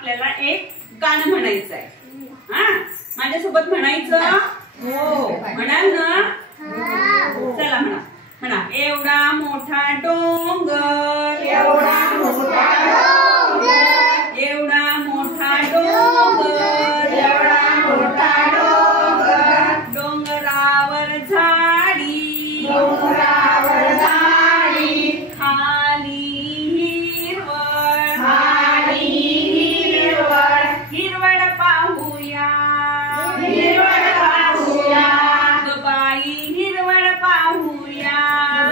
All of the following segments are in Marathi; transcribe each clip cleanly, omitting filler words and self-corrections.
आपल्याला एक गाणं म्हणायचं आहे। हा, माझ्यासोबत म्हणायचं? हो, म्हणाल ना? चला म्हणा म्हणा। एवढा मोठा डोंगर, एवढा मोठा डोंगर, एवढा मोठा डोंगर, एवढा मोठा डोंगर, डोंगरावर झाडी, डोंगरावर झाडी, खाली हिरवळ, खाली हिरवळ, हिरवळ पाहूया, हिरवळ पाहूया, ग बाई हिरवळ पाहूया,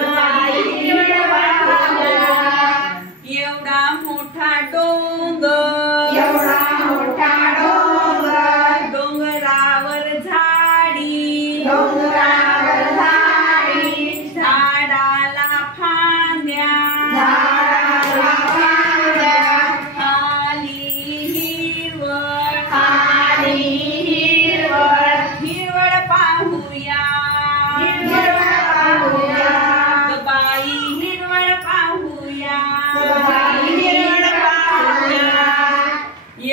ग बाई हिरवळ पाहूया। एवढा मोठा डोंगर, एवढा मोठा डोंगर, डोंगरावर झाडी, डोंगरावर झाडी, झाडाला फांद्या, झाडाला फांद्या, खाली हिरवळ, खाली हिरवळ, हिरवळ पाहूया, हिरवळ पाहूया, ग बाई हिरवळ पाहूया, ग बाई हिरवळ पाहूया।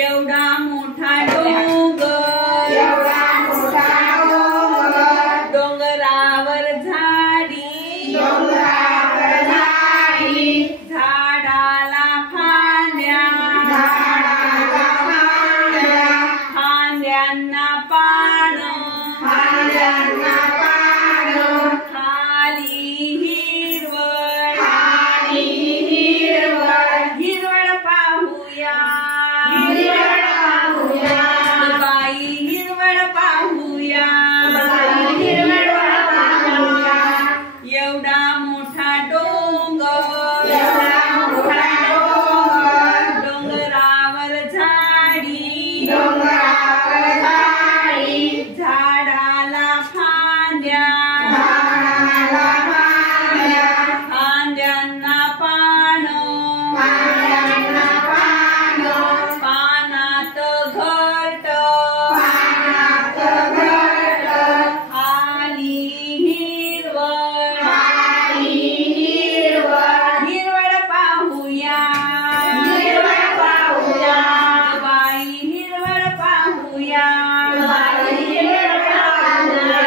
एवढा मोठा डोंगर, एवढा मोठा डोंगर, डोंगरावर झाडी, डोंगरावर झाडी, झाडाला फांद्या, झाडाला फांद्या, फांद्यांना पानं, फांद्यांना पानं, खाली हिरवळ, खाली हिरवळ, हिरवळ पाहूया, हिरवळ पाहूया, ग बाई हिरवळ पाहूया, ग बाई हिरवळ पाहूया। एवढा मोठा डोंगर, एवढा मोठा डोंगर, डोंगरावर झाडी, डोंगरावर झाडी, झाडाला फांद्या, झाडाला फांद्या, फांद्यांना पानं, फांद्यांना पानं, पानात घरट, पानात घरट, खाली हिरवळ, खाली हिरवळ, हिरवळ पाहूया, हिरवळ पाहूया, ग बाई हिरवळ पाहूया, ग बाई हिरवळ पाहूया।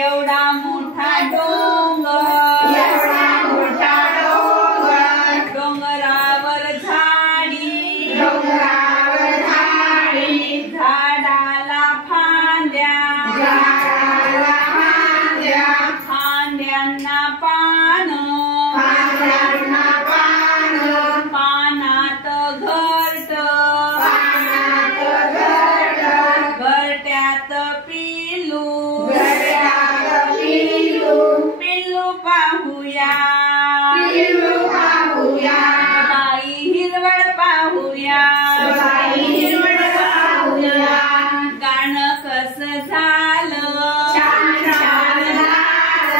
एवढा मोठा डोंगर, एवढा मोठा डोंगर, डोंगरावर झाडी, डोंगरावर झाडी, झाडाला फांद्या, झाडाला फांद्या, फांद्यांना पानं, फांद्यांना पानं, पानात घरट, पानात घरट, घरट्यात पिल्लू, घरट्यात पिल्लू, पिल्लू पाहूया, पिल्लू पाहूया,